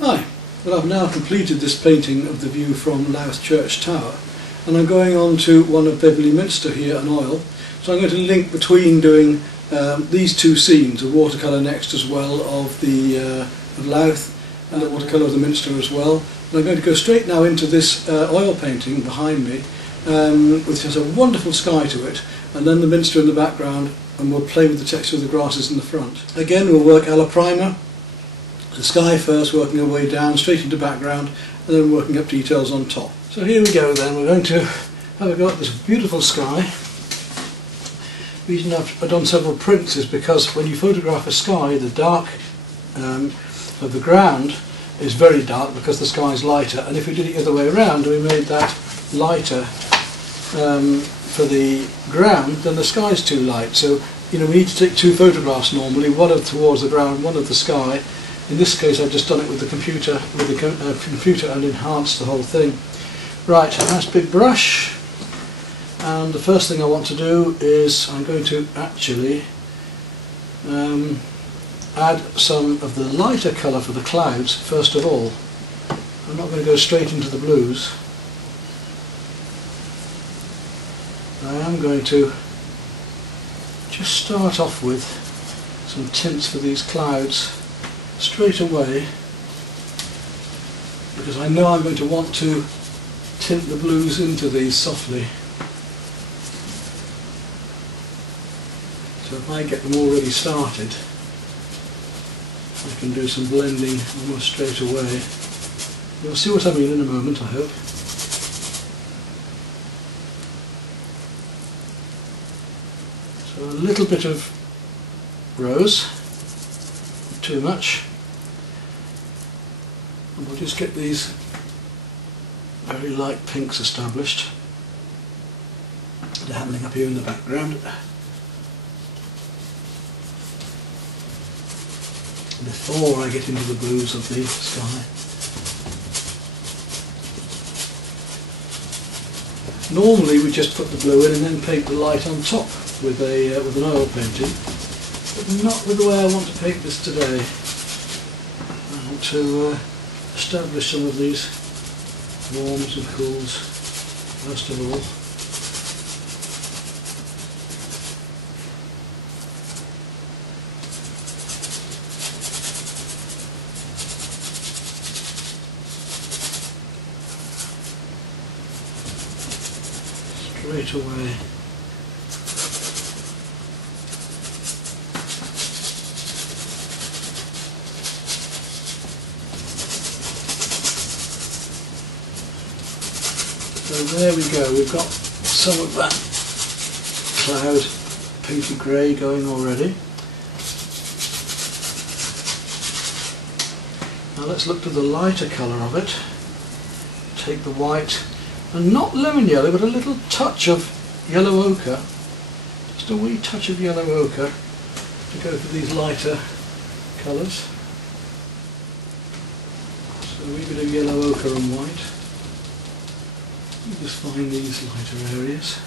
Hi, well, I've now completed this painting of the view from Louth Church Tower, and I'm going on to one of Beverley Minster here in oil. So I'm going to link between doing these two scenes, a watercolour next as well of the of Louth and a watercolour of the Minster as well. And I'm going to go straight now into this oil painting behind me, which has a wonderful sky to it, and then the Minster in the background, and we'll play with the texture of the grasses in the front. Again, we'll work a la primer. The sky first, working our way down straight into background, and then working up details on top. So here we go then, we're going to have a go at this beautiful sky. The reason I've done several prints is because when you photograph a sky, the dark of the ground is very dark because the sky is lighter, and if we did it the other way around and we made that lighter for the ground, then the sky is too light. So we need to take two photographs normally, one of towards the ground, one of the sky. In this case I've just done it with the computer, and enhanced the whole thing. Right, a nice big brush, and the first thing I want to do is I'm going to actually add some of the lighter colour for the clouds first of all. I'm not going to go straight into the blues. I am going to just start off with some tints for these clouds straight away, because I know I'm going to want to tint the blues into these softly. So if I get them already started, I can do some blending almost straight away. You'll see what I mean in a moment, I hope. So a little bit of rose, not too much. And we'll just get these very light pinks established. They're happening up here in the background. Before I get into the blues of the sky. Normally we just put the blue in and then paint the light on top with an oil painting, but not with the way I want to paint this today. I want to establish some of these warms and cools first of all. Straight away. So there we go, we've got some of that cloud pinky grey going already. Now let's look to the lighter colour of it. Take the white, and not lemon yellow, but a little touch of yellow ochre. Just a wee touch of yellow ochre to go for these lighter colours. So a wee bit of yellow ochre and white. You just find these lighter areas.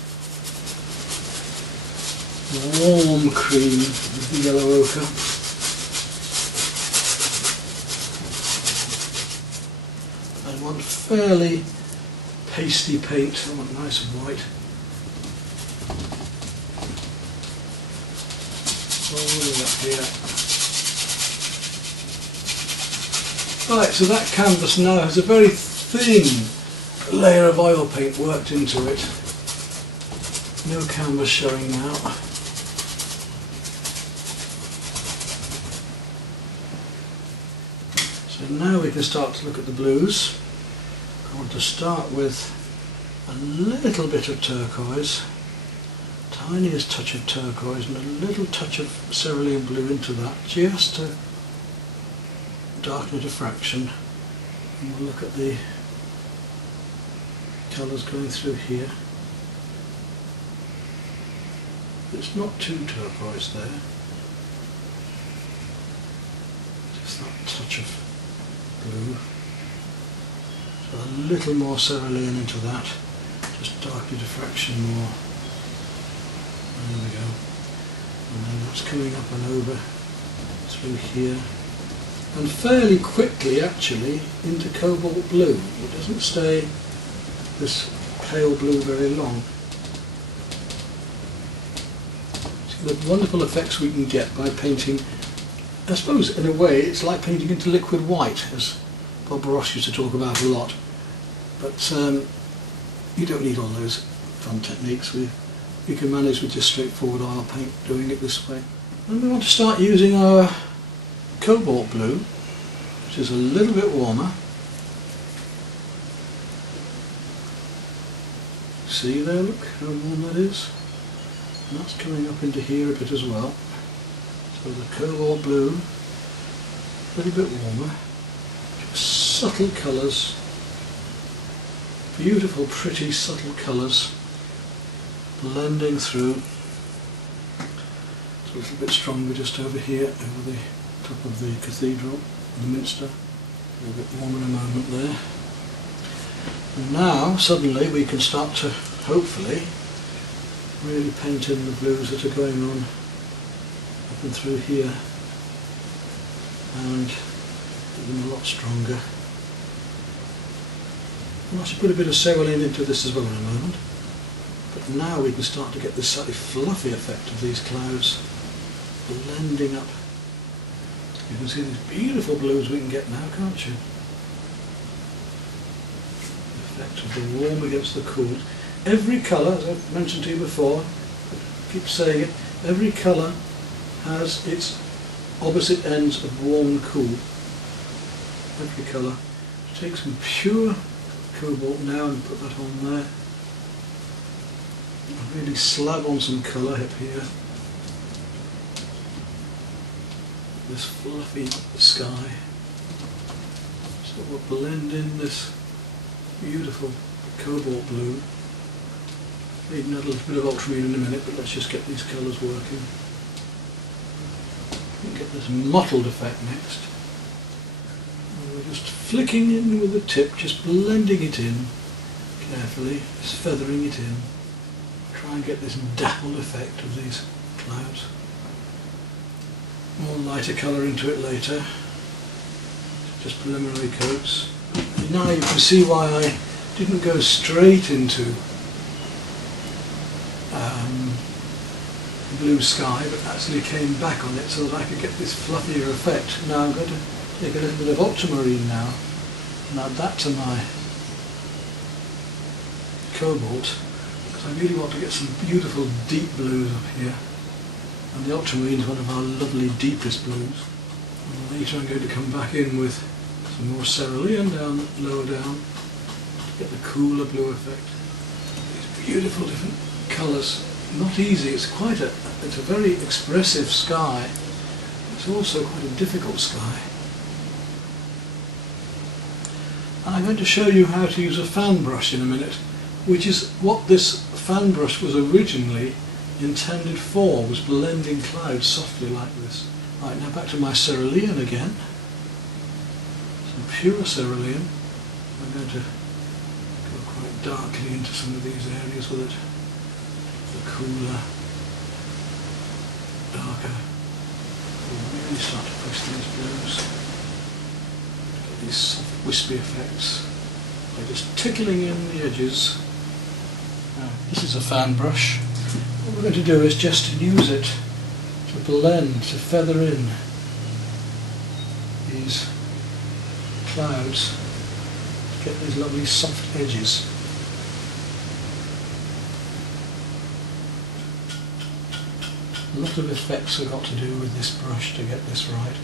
Warm cream with the yellow ochre. And one fairly pasty paint, I want nice and white. All the way up here. Right, so that canvas now has a very thin layer of oil paint worked into it. No canvas showing now. So now we can start to look at the blues. I want to start with a little bit of turquoise, tiniest touch of turquoise, and a little touch of cerulean blue into that, just to darken diffraction, and we'll look at the colours going through here. It's not too turquoise there, just that touch of blue. So a little more cerulean into that, just darken diffraction more. There we go. And then that's coming up and over through here. And fairly quickly actually into cobalt blue. It doesn't stay this pale blue very long. See the wonderful effects we can get by painting. I suppose in a way it's like painting into liquid white, as Bob Ross used to talk about a lot. But you don't need all those fun techniques. We can manage with just straightforward oil paint doing it this way. And we want to start using our cobalt blue, which is a little bit warmer. See there, look how warm that is. And that's coming up into here a bit as well. So the cobalt blue, a little bit warmer. Just subtle colours, beautiful, pretty, subtle colours, blending through. It's a little bit stronger just over here, over the top of the cathedral, the minster. A little bit warmer in a moment there. And now, suddenly, we can start to, hopefully, really paint in the blues that are going on up and through here, and get them a lot stronger. And I should put a bit of cerulean into this as well in a moment. But now we can start to get this slightly fluffy effect of these clouds blending up. You can see these beautiful blues we can get now, can't you? The effect of the warm against the cool. Every colour, as I've mentioned to you before, I keep saying it, every colour has its opposite ends of warm and cool. Every colour. Take some pure cobalt now and put that on there. Really slab on some colour up here. This fluffy sky. So we'll blend in this beautiful cobalt blue. Maybe add a little bit of ultramarine in a minute, but let's just get these colours working. We'll get this mottled effect next. And we're just flicking in with the tip, just blending it in carefully, just feathering it in. Try and get this dappled effect of these clouds. More lighter colour into it later. Just preliminary coats. And now you can see why I didn't go straight into blue sky, but actually came back on it so that I could get this fluffier effect. Now I'm going to take a little bit of ultramarine now and add that to my cobalt. I really want to get some beautiful deep blues up here, and the ultramarine is one of our lovely deepest blues. And later I'm going to come back in with some more cerulean down, lower down, to get the cooler blue effect. These beautiful different colours. Not easy, it's a very expressive sky. It's also quite a difficult sky. And I'm going to show you how to use a fan brush in a minute, which is what this fan brush was originally intended for, was blending clouds softly like this. Right, now back to my cerulean again. Some pure cerulean. I'm going to go quite darkly into some of these areas with it. The cooler, darker. We'll really start to push these blues. Get these soft wispy effects by just tickling in the edges. Now, this is a fan brush. What we're going to do is just use it to blend, to feather in these clouds, to get these lovely soft edges. A lot of effects have got to do with this brush to get this right.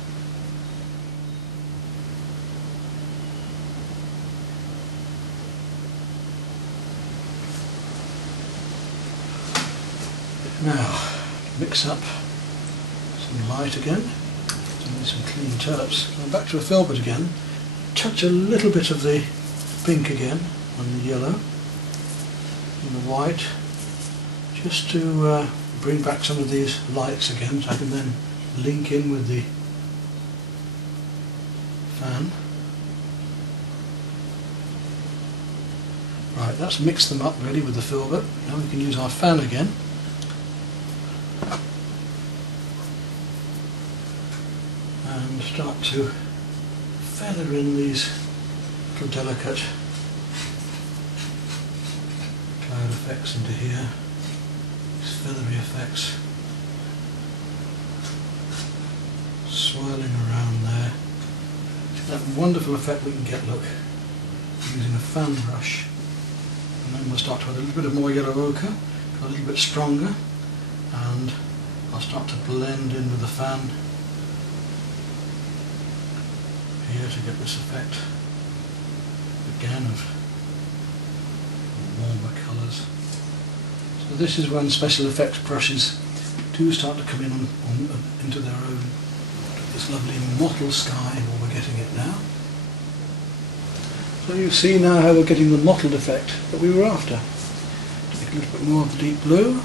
Now, mix up some light again, some Some clean terps. So I'm back to a filbert again. Touch a little bit of the pink again on the yellow and the white, just to bring back some of these lights again, so I can then link in with the fan. Right, that's mixed them up really with the filbert. Now we can use our fan again. And start to feather in these little delicate cloud effects into here, these feathery effects swirling around there. See that wonderful effect we can get, look, using a fan brush. And then we'll start to add a little bit of more yellow ochre, a little bit stronger, and I'll start to blend in with the fan here to get this effect again of warmer colours. So this is when special effects brushes do start to come in into their own. This lovely mottled sky, well, we're getting it now. So you see now how we're getting the mottled effect that we were after. Take a little bit more of the deep blue,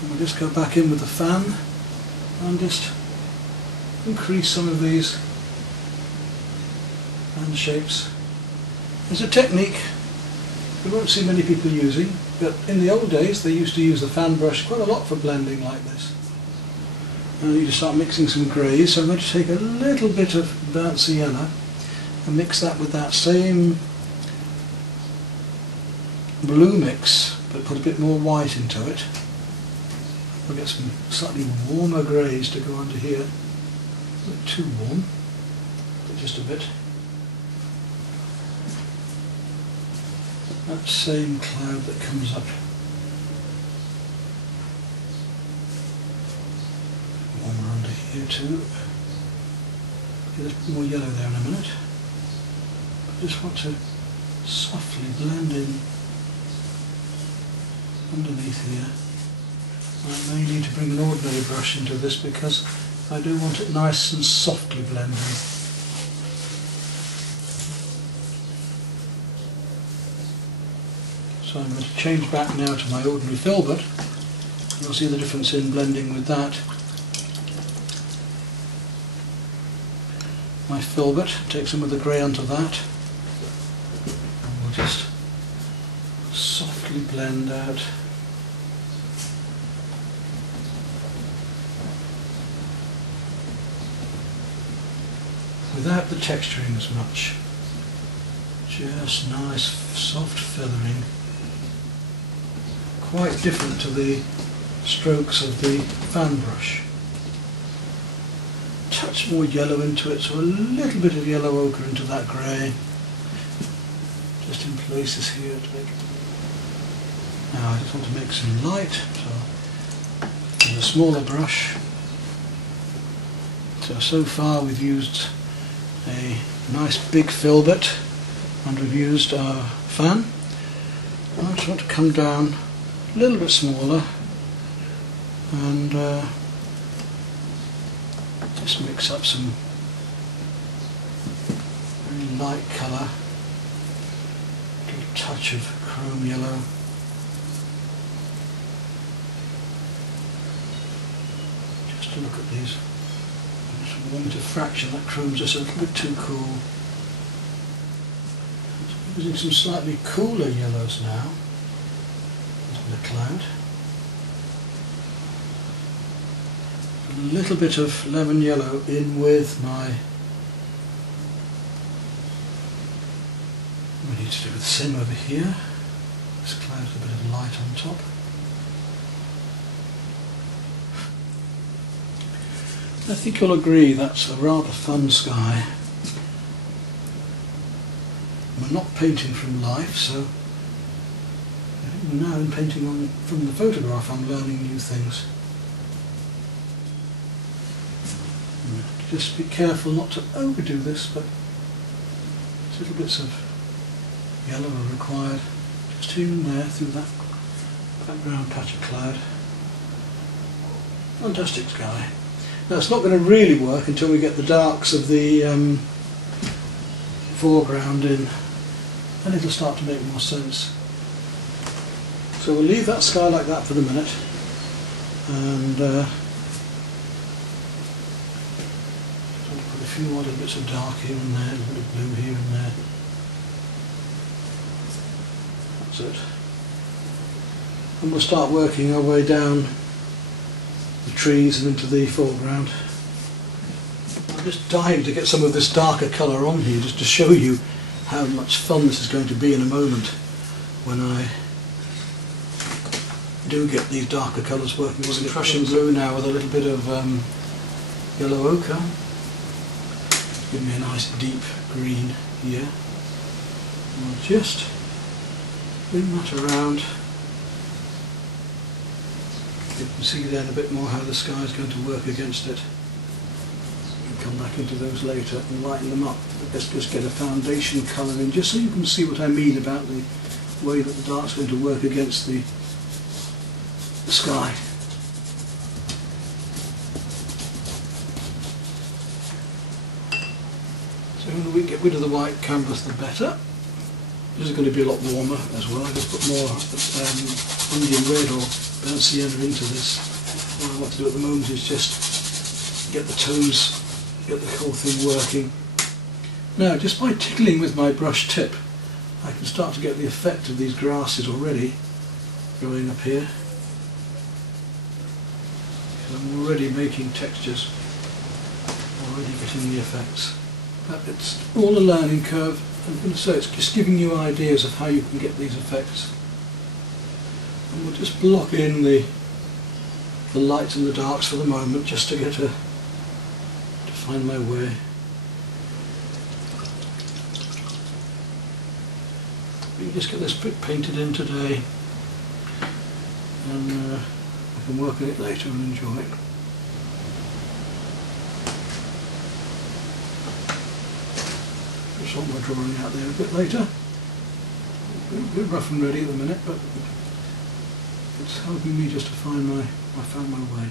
and we'll just go back in with the fan and just increase some of these fan shapes. There's a technique we won't see many people using, but in the old days they used to use the fan brush quite a lot for blending like this. And you just start mixing some greys, so I'm going to take a little bit of burnt sienna and mix that with that same blue mix, but put a bit more white into it. We'll get some slightly warmer greys to go under here. Not too warm, but just a bit. That same cloud that comes up. Warmer under here too. Okay, there's more yellow there in a minute. I just want to softly blend in underneath here. I may need to bring an ordinary brush into this because I do want it nice and softly blending. So I'm going to change back now to my ordinary filbert. You'll see the difference in blending with that. My filbert, take some of the grey onto that, and we'll just softly blend out. Without the texturing as much. Just nice soft feathering. Quite different to the strokes of the fan brush. Touch more yellow into it, so a little bit of yellow ochre into that grey. Just in places here to make it. Now I just want to make some light, so with a smaller brush. So far we've used a nice big filbert and we've used our fan. I just want to come down a little bit smaller and just mix up some very light colour, a little touch of chrome yellow. Just to look at these. I just want to fraction that chrome's just a little bit too cool. Using some slightly cooler yellows now into the cloud. A little bit of lemon yellow in with my, we need to do the same over here. This cloud with a bit of light on top. I think you'll agree that's a rather fun sky. We're not painting from life, so now in painting from the photograph I'm learning new things. Just be careful not to overdo this, but little bits of yellow are required just here and there through that background patch of cloud. Fantastic sky. Now it's not going to really work until we get the darks of the foreground in, and it'll start to make more sense. So we'll leave that sky like that for the minute, and put a few other bits of dark here and there, a little bit of blue here and there. That's it. And we'll start working our way down the trees and into the foreground. I'm just dying to get some of this darker colour on here, just to show you how much fun this is going to be in a moment when I do get these darker colours working. With the Prussian blue now with a little bit of yellow ochre. Give me a nice deep green here. And I'll just bring that around. You can see then a bit more how the sky is going to work against it. We'll come back into those later and lighten them up. But let's just get a foundation colour in, just so you can see what I mean about the way that the dark's going to work against the sky. So the sooner we get rid of the white canvas, the better. This is going to be a lot warmer as well. I just put more Indian red or burnt sienna into this. What I want to do at the moment is just get the tones, get the whole thing working. Now, just by tickling with my brush tip, I can start to get the effect of these grasses already going up here. I'm already making textures, already getting the effects. But it's all a learning curve. I'm going to say it's just giving you ideas of how you can get these effects. And we'll just block in the lights and the darks for the moment, just to get to find my way. We can just get this bit painted in today, and I can work on it later and enjoy it. I'll sort my drawing out there a bit later. A bit rough and ready at the minute, but it's helping me just to find my way.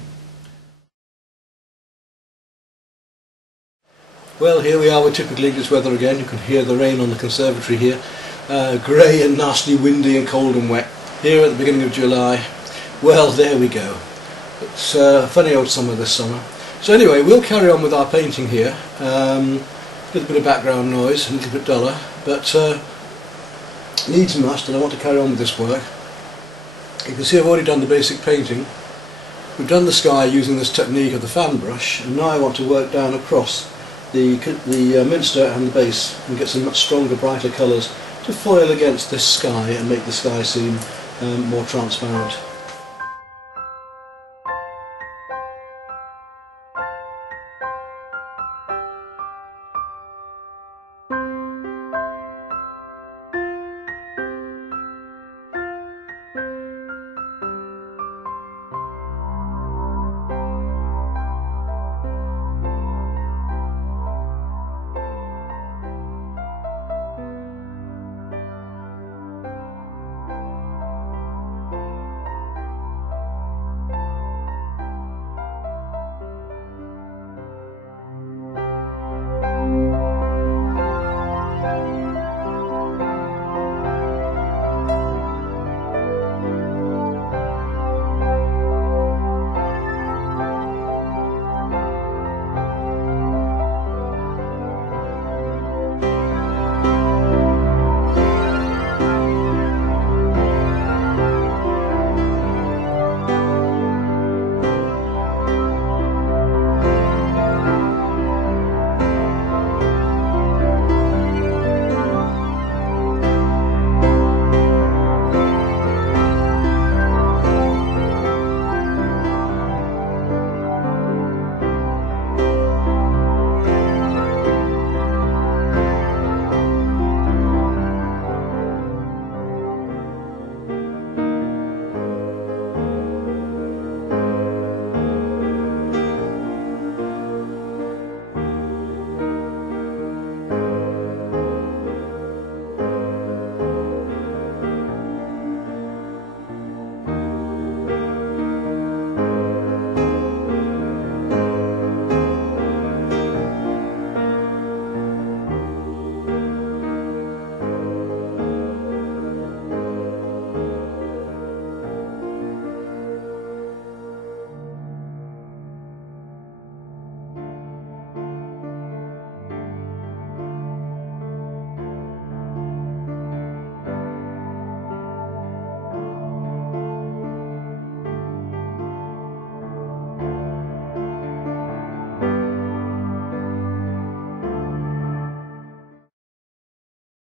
Well, here we are with typical English weather again. You can hear the rain on the conservatory here. Grey and nasty, windy and cold and wet. Here at the beginning of July. Well, there we go. It's a funny old summer this summer. So anyway, we'll carry on with our painting here. A little bit of background noise, a little bit duller, but needs must, and I want to carry on with this work. You can see I've already done the basic painting. We've done the sky using this technique of the fan brush, and now I want to work down across the minster and the base and get some much stronger, brighter colours to foil against this sky and make the sky seem more transparent.